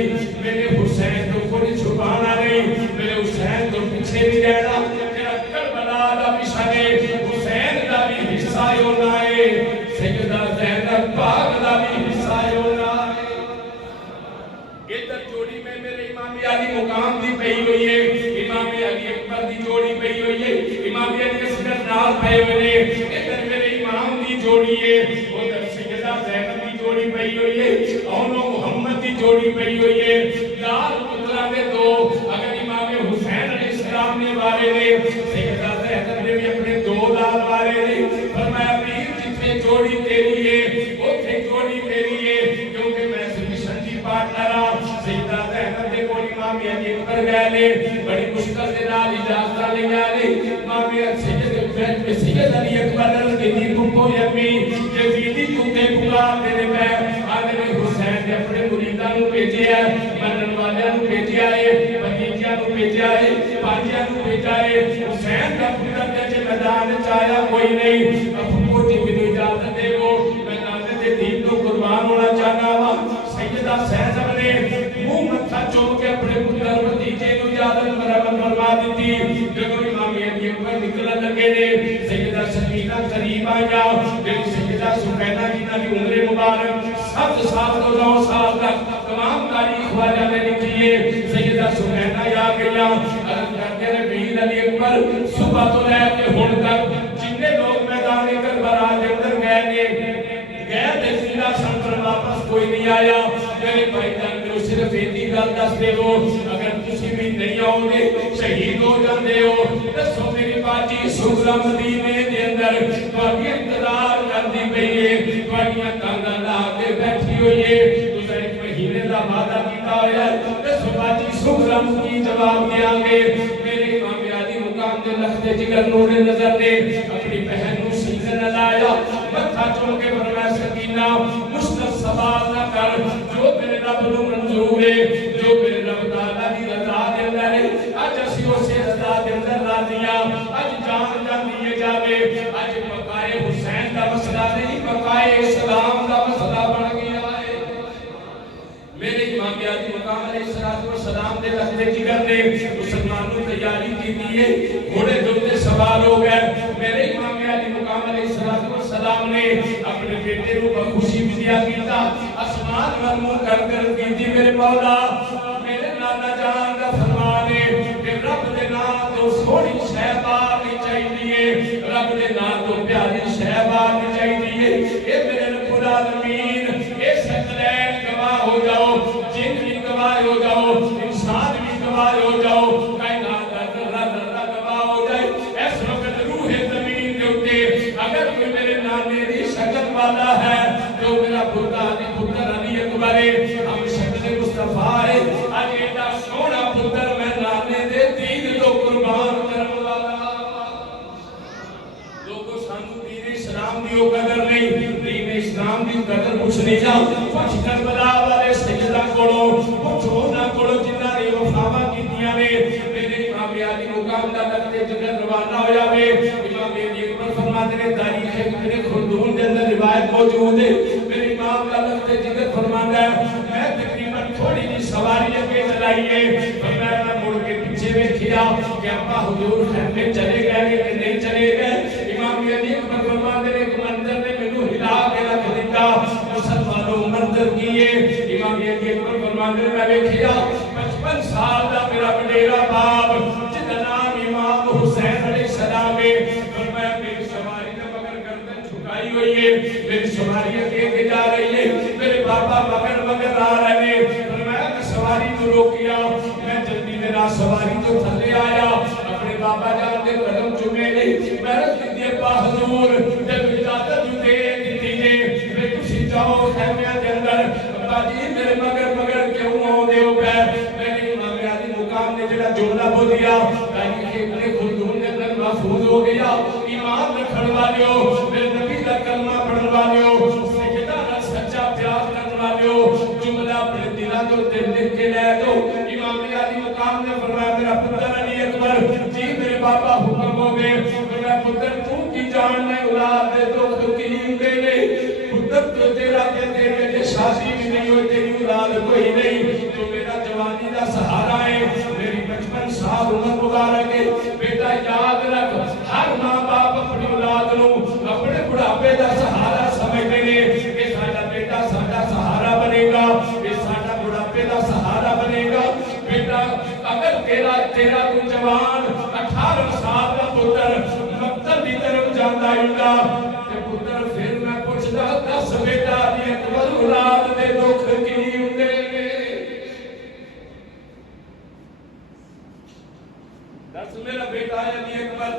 میرے حسین تو کوئی چھپانا نہیں، میرے حسین تو پیچھے نہیں رہنا، تیرا کربلا دا مشن ہے، حسین دا بھی حصہ ہونا ہے، سیدہ زینب پاک دا بھی حصہ ہونا ہے۔ ادھر جوڑی میں میرے امام علی مقام دی پئی ہوئی ہے، امام علی اکبر دی جوڑی پئی ہوئی ہے، امام علی اصغر نال پئے ہوئے ہیں، ادھر میرے امام دی جوڑی ہے، ادھر سیدہ زینب دی جوڑی پئی ہوئی ہے، اونو محمد دی جوڑی پئی ہوئی ہے، لال پترہ نے دو، اگر امام حسین علیہ السلام نے وارے نے، سیدہ زینب نے بھی اپنے دو لال وارے نے، فرمایا پیر جتنے جوڑی تیری ہے اتنے جوڑی تیری ہے، کیونکہ میں سنجی پارٹنر ہوں، سیدہ زینب نے کوئی امام علی اکبر گئے لے، بڑی مشکل سے نال اجازت لے آئے، امام سید علی اکبر کی کمپو یمی جزیدی کتے پکار دینے پہ آدھے حسین نے اپنے مریدہ نو بھیجے ہے، منن والے نو بھیجے آئے، بھتیجیاں نو بھیجے آئے، باجیاں نو بھیجے آئے، حسین کا پتر جیسے میدان چاہیا کوئی نہیں، اب پوچھے بھی اجازت دے وہ میدان دے دین کو قربان ہونا چاہنا ہوا، سیدہ زینب نے منہ متھا چوم کے اپنے پتر بھتیجے کو اجازت مرحبت فرما دیتی، جب امام علی اکبر نکلنے لگے نے، سیدہ سکینہ قریب آیا، جب سیدہ سکینہ جنہ کی عمر مبارک 7 سال تو 9 سال تک تمام تاریخ واجہ نے لکھی ہے، سیدہ سکینہ یا گیا، عرض کرتے ہیں بیر علی اکبر صبح تو لے کے ہون تک جنہیں لوگ میدان کربلا کے اندر گئے تھے سیدہ سنتر واپس کوئی نہیں آیا، میرے بھائی جان میں صرف ایتی گل دس دے ہو، اگر تسی بھی نہیں آؤ گے شہید ہو جاندے ہو، دسو میری باجی سغرا مدینے دے اندر تواڈی انتظار کردی پئی ہے، تواڈیاں ٹانگاں لا کے بیٹھی ہوئی ہے، تساں ایک مہینے دا وعدہ کیتا ہویا ہے، دسو باجی سغرا کی جواب دیاں گے، میرے امام علی مقام دے لخت جگر نور نظر نے اپنی بہن نو سینے نہ لایا، متھا چوم کے فرمایا سکینہ مشکل سوال نہ کر، جو میرے رب نو منظور ہے، جو میرے رب تعالیٰ دی رضا دے اندر ہے، اج اسی اسے رضا دے اندر راضیاں، اج جان جاندی جاوے، اج بقائے حسین دا مسئلہ نہیں، بقائے اسلام دا مسئلہ بن گیا ہے۔ میرے امام علی مقام علیہ السلام دے لخت جگر نے مسلمانوں تیاری کی دیئے، گھوڑے دھوتے سوال ہو گئے، میرے امام علی مقام علیہ السلام نے اپنے بیٹے کو بخوشی بدیا کیتا، اسمان مرمو کر کی تھی میرے مولا، میرے نانا جان کا فرمانے کہ رب دے نام تو سوڑی شہبار نہیں چاہیے، رب دے نام تو پیاری شہبار نہیں چاہیے، اے میرے رب العالمین اے سکلین گواہ ہو جاؤ، جن بھی گواہ ہو جاؤ، انسان بھی گواہ ہو جاؤ، کائنات ذرہ ذرہ گواہ ہو جائے، اس وقت روح زمین کے اٹھے، اگر کوئی میرے نانے دی شکل والا ہے جو میرا پتر علی اکبر ہے، ہم شکل مصطفیٰ ہے، آج ایڈا سونا پتر میں نانے دے دین تو قربان کرنے والا، لوگوں سانو دین اسلام دیو قدر نہیں، دین اسلام دیو قدر کچھ نہیں جاؤ، پچھ کربلا والے سجدہ کرو، پچھو نہ کرو جنہ نے وفاوہ کی دیا نے، میرے امام علی مقام دا لگتے جگر روانہ ہو جاوے، امام علی اکبر فرماتے ہیں تاریخ ابن خلدون کے اندر روایت موجود ہے، میرے امام کا لگتے جگر فرماتا ہے، میں تقریباً تھوڑی جی سواری اگے چلائیے، فرمایا میں مڑ کے پیچھے میں کیا کہ ابا حضور خیمے چلے گئے کہ نہیں چلے گئے، امام علی اکبر فرماتے ہیں کہ منظر نے منو ہلا کے رکھ دیتا، مسلمانوں منظر کیے، امام علی اکبر فرماتے ہیں میں کیا 55 سال دا میرا بڑیرا باپ جنہ نام امام حسین علیہ السلام ہے، فرمایا میری سواری نے مگر گردن چھکائی ہوئی ہے، میری سواری اگے جا رہی ہے، میرے بابا مگر آ رہے ہیں، فرمایا میں سواری تو روکیا، میں جلدی میں راستہ سواری تو تھلے آیا اپنے بابا جان دے قدم چومے نے محرت کی دی ابا حضور جب اجازت دے دیجئے میں کسی جاؤ خیمیہ دے اندر ابا جی میرے مگر کیوں ہو دے ہو گئے میں نے امام علی مقام نے جڑا جملہ بول دیا تاکہ کہ ابن خلدون نے اندر محفوظ ہو گیا ایمان رکھن والیو میرے نبی کا کلمہ پڑھن والیو سجدہ نہ سچا پیار کرن والیو جملہ اپنے دلوں تو دل لکھ کے لے دو امام علی مقام نے فرمایا میرا پتر علی اکبر جی میرے بابا حکم ہو گئے فرمایا پتر تو کی جان نے اولاد دے تو حکیم دے لے پتر تو تیرا کہ تیرے لئے شادی بھی نہیں ہوئی تیری اولاد کوئی نہیں تو میرا جوانی دا سہارا ہے میری بچپن صاحب عمر مبارک ہے بیٹا یاد رکھ ہر ماں باپ اپنی اولاد نو اپنے بڑھاپے دا سہارا سمجھتے ہیں کہ ساڈا بیٹا ساڈا سہارا بنے گا یہ ساڈا بڑھاپے دا سہارا بنے گا بیٹا اگر تیرا تو جوان 18 سال کا پتر مقتل دی طرف جانا ہوندا تے پتر پھر میں پوچھدا 10 بیٹا دی اکبر اولاد دے دکھ کی ہوندے نے 10 میرا بیٹا علی اکبر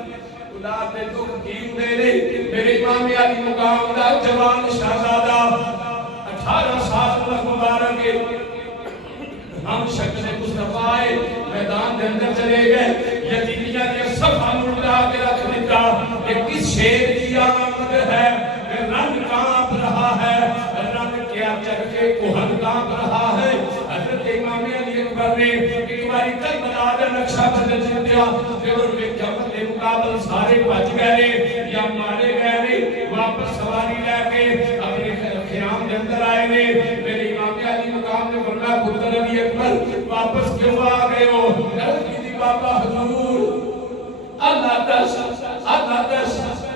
اولاد دے دکھ کی ہوندے نے میرے امام علی مقام دا جوان شہزادہ 18 سال کا مبارک ہم شکل مصطفیٰ آئے میدان دے اندر چلے گئے یتیمیاں نے صفحہ مڑا کے رکھ دیتا یہ کس شیر کی آمد ہے رنگ کانپ رہا ہے رنگ کیا چرکے کوہن کانپ رہا ہے حضرت امام علی اکبر نے ایک باری کربلا دا نقشہ بدل دیا اور وہ جب مقابل سارے بچ گئے یا مارے گئے واپس سواری لے کے اپنے خیام کے اندر آئے نے میرے امام علی مقام نے فرمایا پتر علی اکبر واپس کیوں آ گئے ہو عرض کی تھی بابا حضور اللہ دس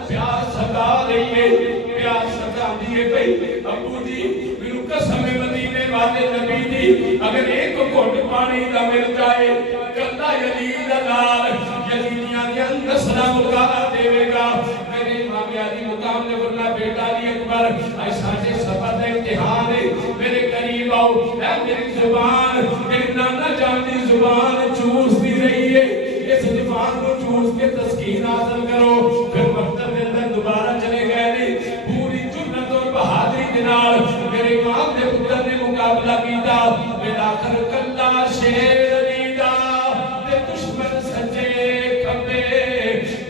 پیاس ستا رہی ہے پیاس ستا دیئے پئی ابو جی میرے قسم مدینے والے نبی دی اگر ایک گھٹ پانی دا مل جائے کلا یزید نال یزیدیاں دے اندر سلام مقابلہ دے گا میرے امام علی مقام نے فرمایا بیٹا علی اکبر اے ساڈے سفر دا امتحان ہے میرے قریب آؤ اے میری زبان میری نانا جان دی زبان چوستی رہی ہے اس زبان کو چوس کے تسکین حاصل کرو پھر مکتب کے اندر دوبارہ چلے گئے نے پوری جرت اور بہادری کے نال میرے امام نے پتر نے مقابلہ کیتا میرا آخر کلا شیر علی دا تے دشمن سجے کھبے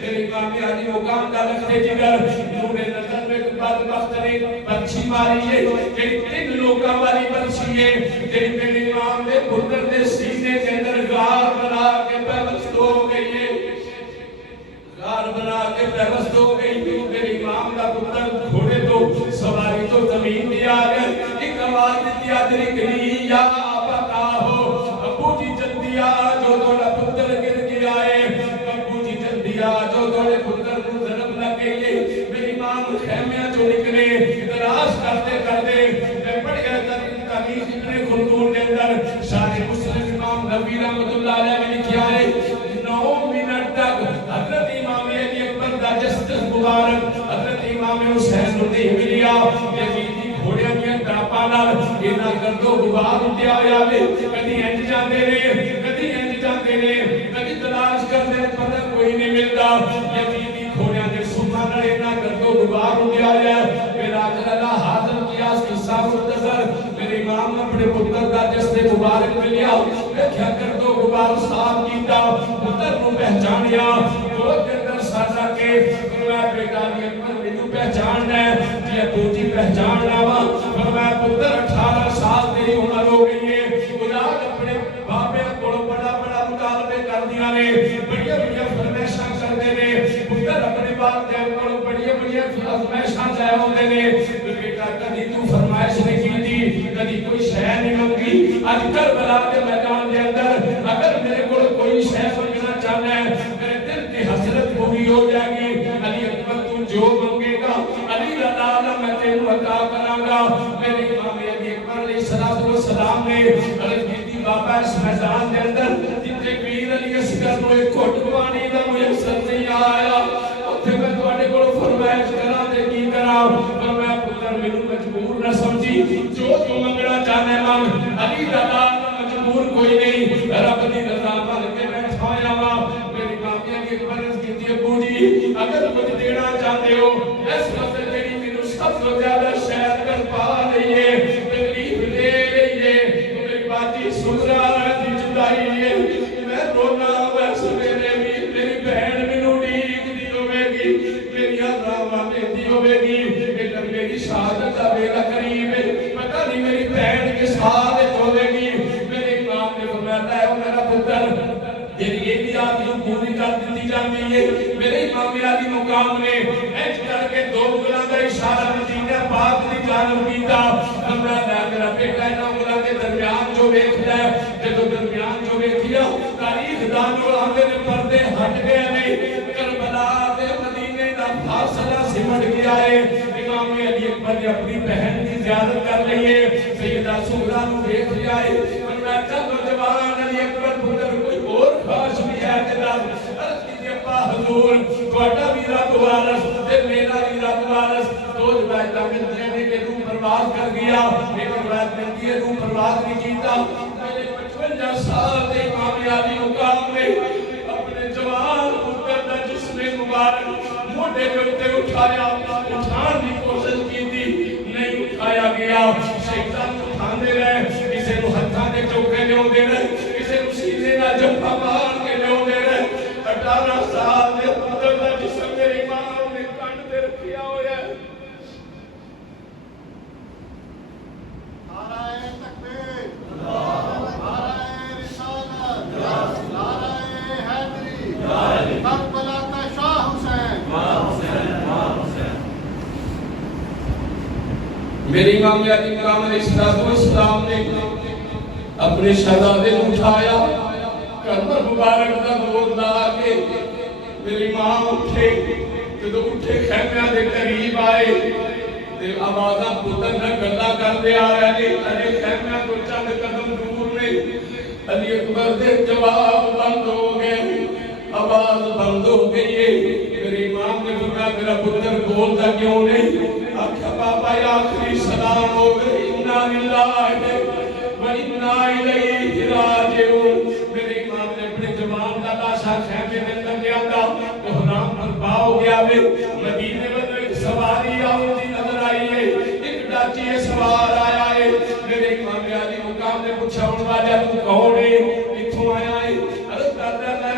میرے امام علی مقام دا لکھتے جگر نور نظر میں بدبخت نے بچی ماری ہے جڑی 3 لوکاں والی بچی ہے جڑی میرے امام نے پتر دے سینے کے اندر غار بنا کے پیوست ہو گئی ہے غار بنا کے پیوست ہو گئی میرے امام کا پتر گھوڑے تو سواری تو زمین دیا گئے ایک آواز دیا تیری گلی یا آبا ہو ابو جی جلدی آ جو توڑا پتر گر گیا ہے ابو جی جلدی آ جو توڑے پتر کو ضرب لگے میرے امام خیمیاں جو نکلے تلاش کرتے کرتے میں پڑھ گیا تاریخ ابن خلدون کے اندر شاہ مسلم امام نبی رحمت اللہ علیہ میں لکھا ہے 9 منٹ تک حضرت امام علی اکبر دا جسد مبارک حضرت امام حسین نو نہیں ملیا یزیدی گھوڑیاں دیا ٹاپاں نال انہاں گردو غبار اٹھیا ہویا وے کدی انج جاندے نے کدی انج جاندے نے کدی تلاش کردے پتہ کوئی نہیں ملدا یزیدی گھوڑیاں دے سما نال انہاں گردو غبار اٹھیا ہویا میرا اللہ حاضر کیا اس قصہ مختصر میرے امام نے اپنے پتر دا جسد مبارک ملیا دیکھا گردو غبار صاف کیتا پتر نو پہچانیا وہ کے اندر سازا کے فرمایا بیٹا علی اکبر مینوں پہچاننا ہے جی ابو جی پہچاننا وا فرمایا پتر 18 سال تیری عمر ہو گئی ہے اولاد اپنے باپے کولوں بڑا بڑا مطالبے کردیاں نے بڑی بڑی فرمائشاں کردے نے پتر اپنے والدین کولوں بڑی بڑی فرمائشاں لے اوندے نے بیٹا کدی تو فرمائش نہیں کیتی کدی کوئی شے نہیں منگی اج کربلا کے میدان دے اندر اگر میرے کول کوئی شے منگنا چاہنا ہے میرے دل کی حسرت پوری ہو جائے گی علی اکبر تو جو منگے گا علی تعالی میں تینوں عطا کراں گا میرے امام علی اکبر علیہ السلام نے عرض کی بابا اس میدان دے اندر جتنے ویر علی اصغر نو ایک گھٹ پانی دا میسر نہیں آیا اوتھے میں تواڈے کول فرمائش کراں تے کی کراں پر میں پتر مینوں مجبور نہ سمجھی جو منگنا چاہنا ہے مانگ علی تعالی مجبور کوئی نہیں رب دی رضا بن کے اگر کچھ دینا چاہتے ہو اس وقت جڑی مینوں سب تو زیادہ شاید کر پا رہی ہے تکلیف دے رہی ہے میری باتی سغرا دی جدائی ہے میں رونا بس میرے میری بہن مینوں ڈیک دی ہوے گی میری راواں دی ہوے گی لیکن میری شہادت دا ویلا قریب ہے پتہ نہیں میری بہن کے ساتھ ہوے گی میرے امام نے فرمایا ہے میرا پتر یہ بھی آپ کو پوری کر دی جاتی ہے میرے امام علی مقام نے ایج کر کے دو گلاں کا اشارہ مدینہ پاک کی جانب کیتا فرمایا میرا بیٹا انہاں گلاں کے درمیان جو ویکھدا ہے جدوں درمیان جو ویکھیا تاریخ دان جو آندے نے پردے ہٹ گئے نہیں کربلا دے مدینے دا فاصلہ سمٹ گیا ہے امام علی اکبر نے اپنی بہن کی زیارت کر لی ہے سیدہ سغرا نو دیکھ لیا ہے فرمایا چلو جوان علی اکبر پتر کوئی اور خواہش بھی ہے کہ عرض کیجئے اپا حضور تھوڑا بھی رب وارث تے میرا بھی رب وارث دو روایتاں ملدیاں نے کہ روح پرواز کر گیا ایک روایت ملتی ہے روح پرواز نہیں کیتا میرے 55 سال دے امام علی مقام نے اپنے جوان پتر دا جسم مبارک موٹے کے اوپر اٹھایا اٹھان کی کوشش کی تھی نہیں اٹھایا گیا شیطان اٹھاندے رہے کسی نو ہتھاں دے چوکے لیاوندے رہے کسی نو سینے نال جھپا مار کے لیاوندے رہے 18 سال دے پتر دا جسم میری ماں نے کنڈ تے رکھیا ہویا ہے نعرہ تکبیر نعرہ رسالت نعرہ حیدری کربلا کا شاہ حسین میری امام علی مقام علیہ السلام نے اپنے شہزادے کو اٹھایا کربلا مبارک دا گود لا کے میری ماں اٹھے جدو اٹھے خیمیاں دے قریب آئے تے آوازاں پتر نہ گلا کرتے آ رہے نے خیمیاں کو چند قدم دور میں علی اکبر دے جواب بند ہو گئے آواز بند ہو گئی ہے میری امام نے فرمایا میرا پتر بولتا کیوں نہیں آکھا بابا یا آخری سلام ہو گئی انا للہ و انا الیہ راجعون میرے امام نے اپنے جوان کا لاشا خیمے میں اندر لے آتا محرام پر باؤ گیا وے مدینے میں ایک سواری آؤں نظر آئی ہے ایک ڈاچی سوار آیا ہے میرے امام علی مقام نے پوچھا ان واجہ تو کون ہے اتھوں آیا ہے عرض کرتا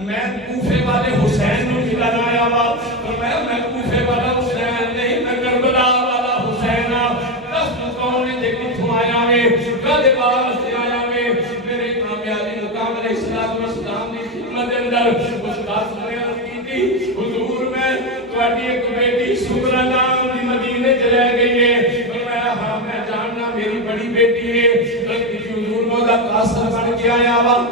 میں کوفے والے حسین نو ملن آیا وا فرمایا میں کوفے والا حسین نہیں میں کربلا والا حسین ہاں دس تو کون ہے کتھوں آیا ہے کدے واسطے آیا ہے میرے امام علی مقام علیہ السلام کی خدمت اندر اس دس نے عرض کی تھی حضور میں تہاڈی ایک بیٹی سغرا نام دی مدینے چ رہ گئی ہے فرمایا ہاں میں جاننا میری بڑی بیٹی ہے بلکہ حضور میں دا قاصر بن کے آیا وا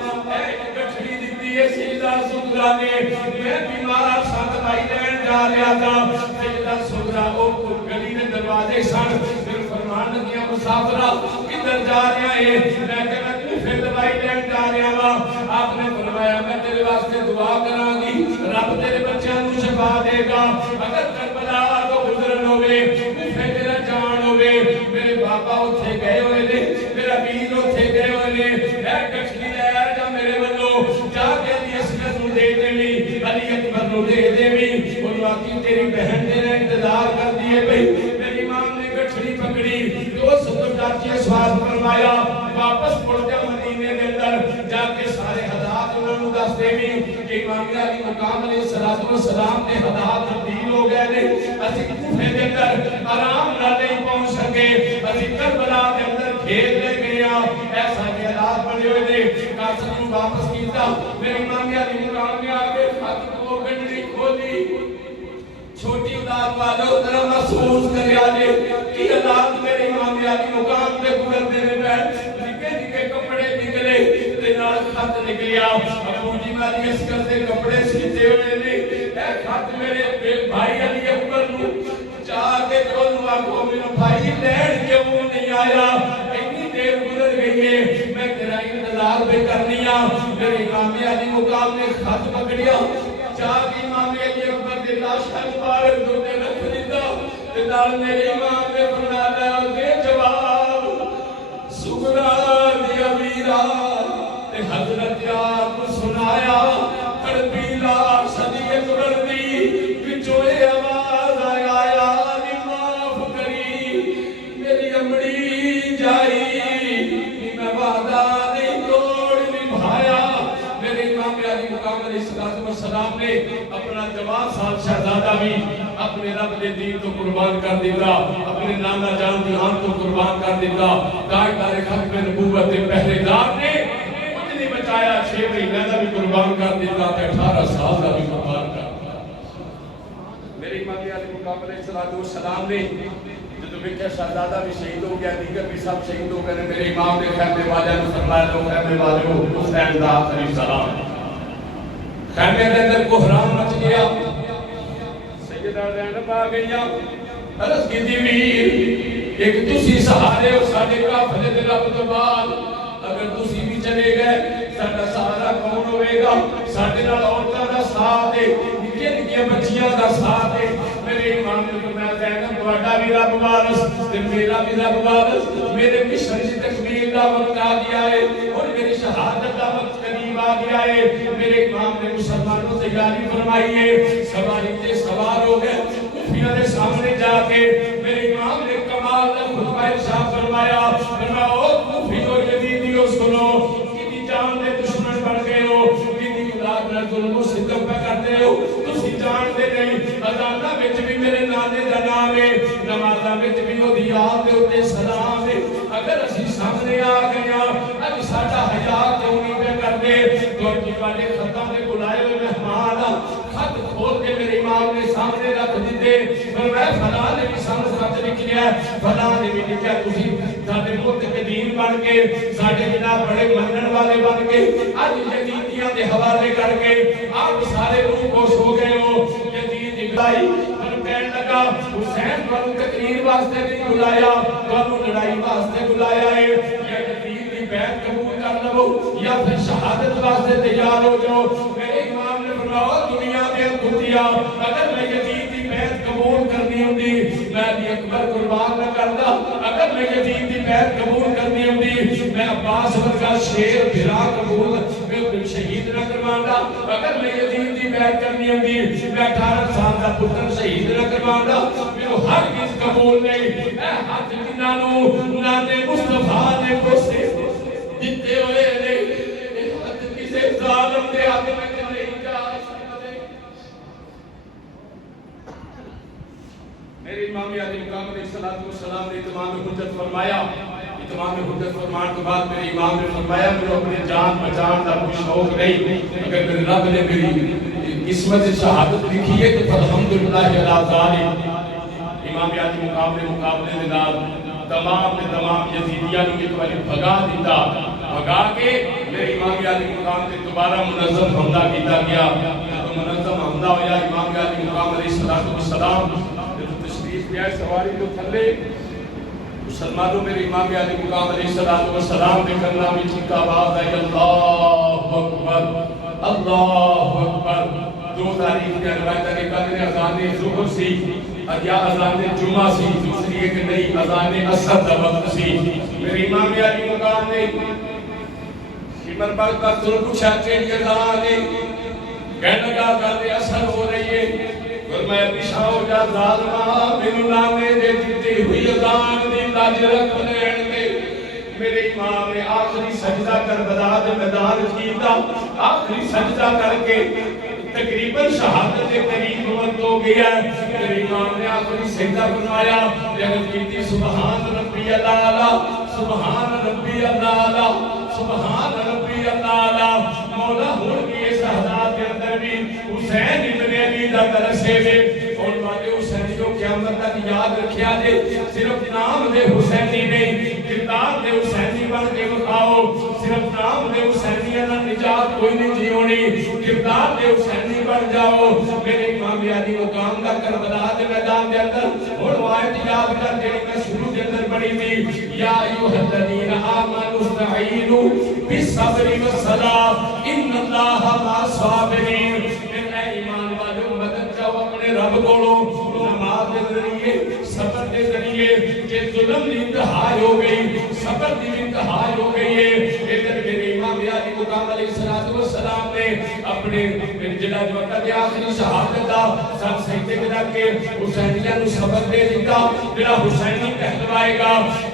سیدہ سغرا نے میں بیمار سا دوائی لین جا رہا تھا سیدہ سغرا او گلی نے دروازے سن پھر فرمان دیا مسافرہ کدھر جا رہا ہے میں کہنا کوفے دوائی لین جا رہا ہوں آپ نے فرمایا میں تیرے واسطے دعا کراں گی رب تیرے بچیاں نوں شفا دے گا اگر کربلا تو گزرن ہوے کوفے تیرا جان ہوے میرے بابا اوتھے گئے ہوئے نے میرا ویر اوتھے گئے ہوئے نے اے کچھلی لے جا میرے والوں جا کے علی اصغر نو دے دیویں علی اکبر نو دے دیویں اور واقعی تیری بہن تیرا انتظار کر دیے بھئی میری امام نے گٹھڑی پکڑی دوست تو ڈاچے سوال فرمایا واپس پڑ جا مدینے کے اندر جا کے سارے حالات انہوں نے دس دیویں کہ امام علی مقام علیہ السلام نے حالات تبدیل ہو گئے نے اسی کوفے کے اندر آرام نہ نہیں پہنچ سکے اسی کربلا کے اندر کھیل لے گیا ایسا کہ حالات بنے ہوئے نے قاسم کو واپس کیتا میرے امام علی مقام نے آگے خط کو گنڈی کھولی چھوٹی اولاد والو ذرا محسوس کرے آجے کہ حالات میرے امام علی مقام پہ گزر دینے پہ نکے نکے کپڑے نکلے تینار خط نکلیا ابو جی علی اصغر سے کپڑے سیتے ہوئے نے اے خط میرے بھائی علی اکبر نو چاہ کے جو نوا کو میرا بھائی لین کیوں نہیں آیا اتنی دیر گزر گئی ہے میں تیرا انتظار بے کرنیا میرے امام علی مقام نے خط پکڑیا چاہ کے امام علی اکبر دے لاشا مبارک دوتے رکھ دیتا تیدار میرے امام نے فرمایا دے جواب سغرا دی امیرہ تے حضرت آپ سنایا تڑپیلا صدی اکبر دی والسلام نے اپنا 4 سال شہزادہ بھی اپنے رب کے دین تو قربان کر دیتا، اپنے نانا جان دی آن تو قربان کر دیتا۔ تاجدار ختم نبوت کے پہلے دار نے کچھ نہیں بچایا، 6 مہینے کا بھی قربان کر دیتا، 18 سال کا بھی قربان کر دیتا۔ میری امام علی مقام علیہ السلام نے جب دیکھا شہزادہ بھی شہید ہو گیا، دیگر بھی سب شہید ہو گئے، میرے امام نے خیمے والے نے فرمایا لو خیمے والے حسین دا آخری سلام۔ خیمے کے اندر کوہرام مچ گیا، سیدہ زینب آ گئیاں، عرض کی دی ویر ایک تسی سہارے ہو ساڈے کافلے دے رب تو بعد، اگر تسی بھی چلے گئے ساڈا سہارا کون ہوئے گا؟ ساڈے نال عورتاں دا ساتھ ہے، نکے نکے بچیاں دا ساتھ ہے۔ میرے امام نے فرمایا زینب تہاڈا بھی رب وارث تے میرا بھی رب وارث، میرے مشن دی تکمیل دا وقت آ گیا ہے اور میری شہادت دا وقت قریب آ گیا ہے۔ میرے امام نے مسلمانوں سے تیاری فرمائی ہے، سواری تے سوار ہو گئے، کوفیہ دے سامنے جا کے میرے امام نے کمال دا خطبہ ارشاد فرمایا، فرمایا او کوفیو یزیدیو سنو، کتنی جان دے دشمن بن گئے ہو، کتنی اولاد نال ظلم و ستم پہ کرتے ہو، تسی جانتے نہیں اذانہ وچ بھی میرے نانے دا نام ہے، نمازاں وچ بھی او دی یاد دے اوتے سلام ہے۔ اگر اسی سامنے آ گیا اج ساڈا حیا کیوں نہیں پہ کرتے؟ کیونکہ والے خطاں دے بلائے ہوئے مہمان خط کھول کے میرے امام نے سامنے رکھ دیتے، فرمایا فلاں نے بھی سانوں خط لکھیا ہے، فلاں نے بھی لکھیا تسی ساڈے ملک دے دین بن کے ساڈے جناب بڑے منن والے بن کے اج یزیدیاں دے حوالے کر کے آپ سارے روح خوش ہو گئے ہو۔ یزید اگلائی پر کہنے لگا حسین کو تقریر واسطے نہیں بلایا، کو لڑائی واسطے بلایا ہے، یا یزید دی بیعت قبول کر لو یا پھر شہادت واسطے تیار ہو جاؤ۔ میرے امام نے فرمایا دنیا دے کتیا اگر میں یزید دی بیعت قبول کرنی ہوندی میں علی اکبر قربان نہ کردا، اگر میں یزید دی بیعت قبول کرنی ہوندی میں عباس ورگا شیر بھرا قبول میں شہید نہ کرواندا، اگر میں یزید دی بیعت کرنی ہوندی میں 18 سال دا پتر شہید نہ کرواندا، میرے ہر چیز قبول نہیں۔ اے ہاتھ جنہاں نوں نانے مصطفیٰ نے بوسے دتے ہوئے نے، اے ہاتھ کسے ظالم دے ہاتھ وچ نہیں جا سکدے۔ میرے امام علی مقام علیہ السلام نے اتمام حجت فرمایا، اتمام حجت فرمان کے بعد میرے امام نے فرمایا میرے اپنے جان بچان کا کوئی شوق نہیں، اگر میرے رب نے میری قسمت شہادت لکھی ہے تو الحمدللہ علی ذالک۔ امام علی مقام نے مقابلے دے نال تمام یزیدیاں نوں ایک بار بھگا دیتا، بھگا کے میرے امام علی مقام نے دوبارہ منظم حملہ کیتا گیا۔ تو منظم حملہ ہویا، امام علی مقام علیہ السلام تشریف لیا سواری کو تھلے مسلمانوں میرے امام علی مقام علیہ السلام نے کرنا بھی چیخا آواز ہے اللہ اکبر اللہ اکبر۔ 2 تاریخ کے روایت ہے کہ قدر اذان ظہر سی یا اذان جمعہ سی، دوسری ایک نئی اذان عصر دا وقت سی۔ میرے امام علی مقام نے شمر پاک کا سر پوچھا چیڑی اذان ہے، کہنے لگا اذان عصر ہو رہی ہے، فرمایا پیچھا ہو جا ظالمہ، مینوں نامے دے دتی ہوئی اذان دی لاج رکھ لین دے۔ میرے امام نے آخری سجدہ کربلا دے میدان کیتا، آخری سجدہ کر کے تقریباً شہادت کے قریب وقت ہو گیا ہے۔ میرے امام نے آخری سجدہ بنوایا، جنت کیتی سبحان ربی اللہ، سبحان ربی اللہ، سبحان ربی اللہ۔ مولا ہون کی اس حالات کے اندر بھی حسین ابن علی دا درسے میں اور والے حسینی جو قیامت تک یاد رکھیا دے، صرف نام دے حسینی نہیں، کردار دے حسینی بن کے بتاؤ، صرف نام دے حسینی نہ نجات کوئی نہیں جی ہونی، کردار دے حسینی بن جاؤ۔ میرے امام علی مقام دا کربلا دے میدان دے اندر اور آیت یاد کر جڑی میں شروع دے اندر پڑھی تھی، یا ایھا الذین آمنوا استعینوا بالصبر والصلاۃ ان اللہ مع الصابرین۔ اے ایمان والو مدد چاہو اپنے رب کولو، نماز دے ذریعے صبر دے ذریعے کہ ظلم دی انتہا ہو گئی، صبر دی انتہا ہو گئی ہے۔ ادھر میرے امام علی مقام علیہ السلام نے اپنے جڑا جو وقت آخری شہادت دا سب سجدے میں رکھ کے حسینیہ نو سبق دے دیتا، جڑا حسینی کہلوائے گا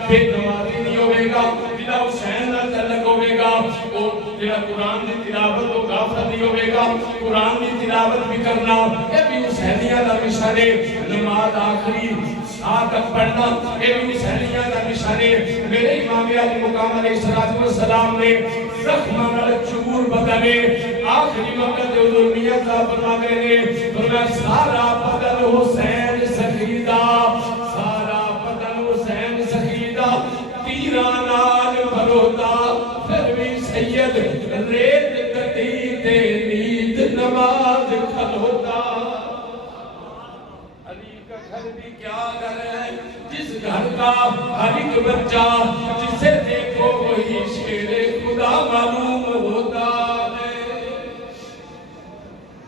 بے نمازی نہیں ہوئے گا، جڑا حسین نال تعلق ہوئے گا وہ جڑا قرآن کی تلاوت تو غافل نہیں ہوئے گا، قرآن کی تلاوت بھی کرنا، یہ بھی حسینیہ دا مشن ہے، نماز آخری ساتھ تک پڑھنا، یہ بھی حسینیہ دا مشن ہے۔ میرے امام علی مقام علیہ السلام نے زخمہ نال چور بدلے، آخری وقت حضور میاں صاحب فرما گئے نے، فرمایا سارا بدن حسین سخیدہ، سارا بدن حسین سخیدہ، تیران نال بھروتا، پھر بھی سید ریت کٹی تے نیند نماز کھلوتا۔ علی کا گھر بھی کیا گھر ہے، جس گھر کا ہر ایک بچہ جسے دیکھو وہی شیر خدا معلوم ہوتا ہے۔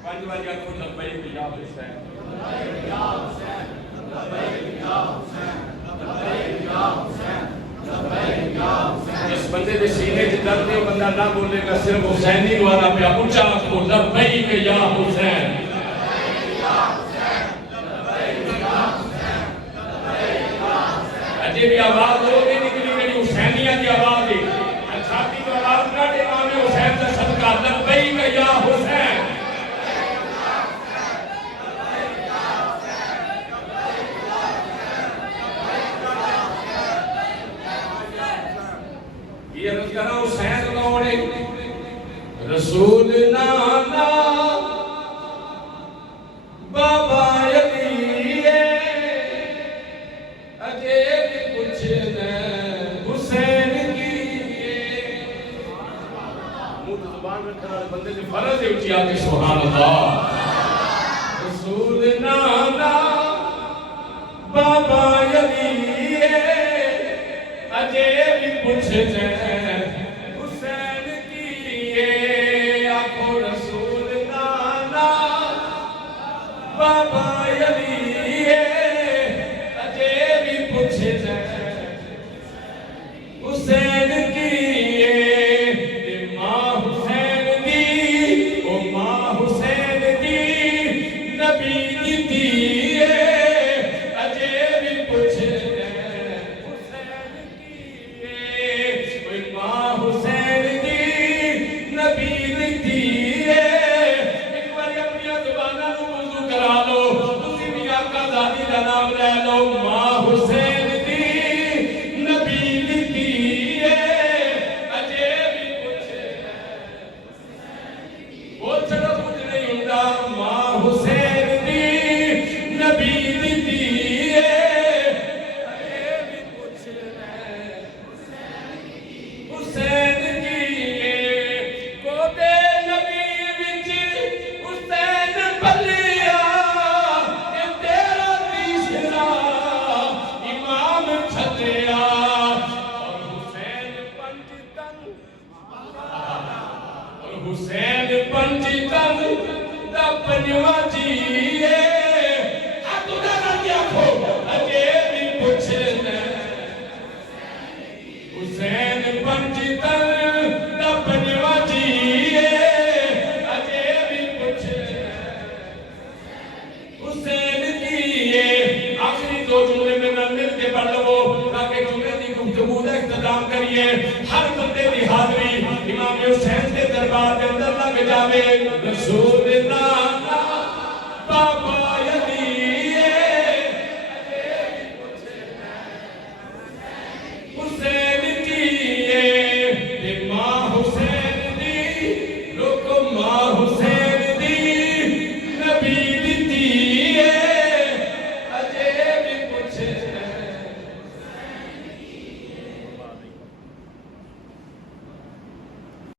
پانچ بار یا کھو لبیک یا حسین، لبیک یا حسین، لبیک یا حسین، لبیک یا حسین، لبیک یا حسین۔ اس بندے دے سینے سے درد ہے، بندہ نہ بولے گا، صرف حسینی دعا پہ اونچا کو لبیک یا حسین، لبیک یا حسین، لبیک یا حسین، لبیک یا حسین۔ اجے بھی آواز ہو گئی نکلی میری حسینیہ کی آواز ہے، چھاتی کو آواز نہ دے امام حسین کا صدقہ، لبیک یا حسین، یہ عرض کرنا حسین کون ہے؟ رسول نانا بابا علی اجے بھی کچھ حسین کی منہ زبان رکھنے والے بندے سے فرض ہے اچھی آگے سبحان اللہ۔ رسول نانا بابا علی اجے بھی کچھ حسین کی، آنکھوں رسول نانا بابا علی اجے بھی کچھ حسین کی، ماں حسین دی او ماں حسین دی نبی دی اجے بھی کچھ ماں حسین دی نبی دی ایک بار اپنی زبانہ نو وضو کرا لو، تسی بھی آقا ذاتی کا نام لے لو، ماں حسین دی نبی دی اجے بھی کچھ وہ چھڑا کچھ نہیں ہوتا، ماں حسین دی نبی دی اجے بھی کچھ حسین کی، کو بے نبی وچ حسین بلیا، اے تیرا تیسرا امام چھلیا، اور حسین پنجتن، اور حسین پنجتن دا پنجواں جیے، اتو نہ کیا کھو اجے بھی کچھ حسین پنجتن دا پنجواں جیے، اجے بھی کچھ حسین کیے۔ آخری دو جملے میں نہ مل کے پڑھ لو تاکہ جملے کی گفتگو کا اختتام کریے۔ ہر بندے دی حاضری امام حسین کے دربار کے اندر لگ جاوے۔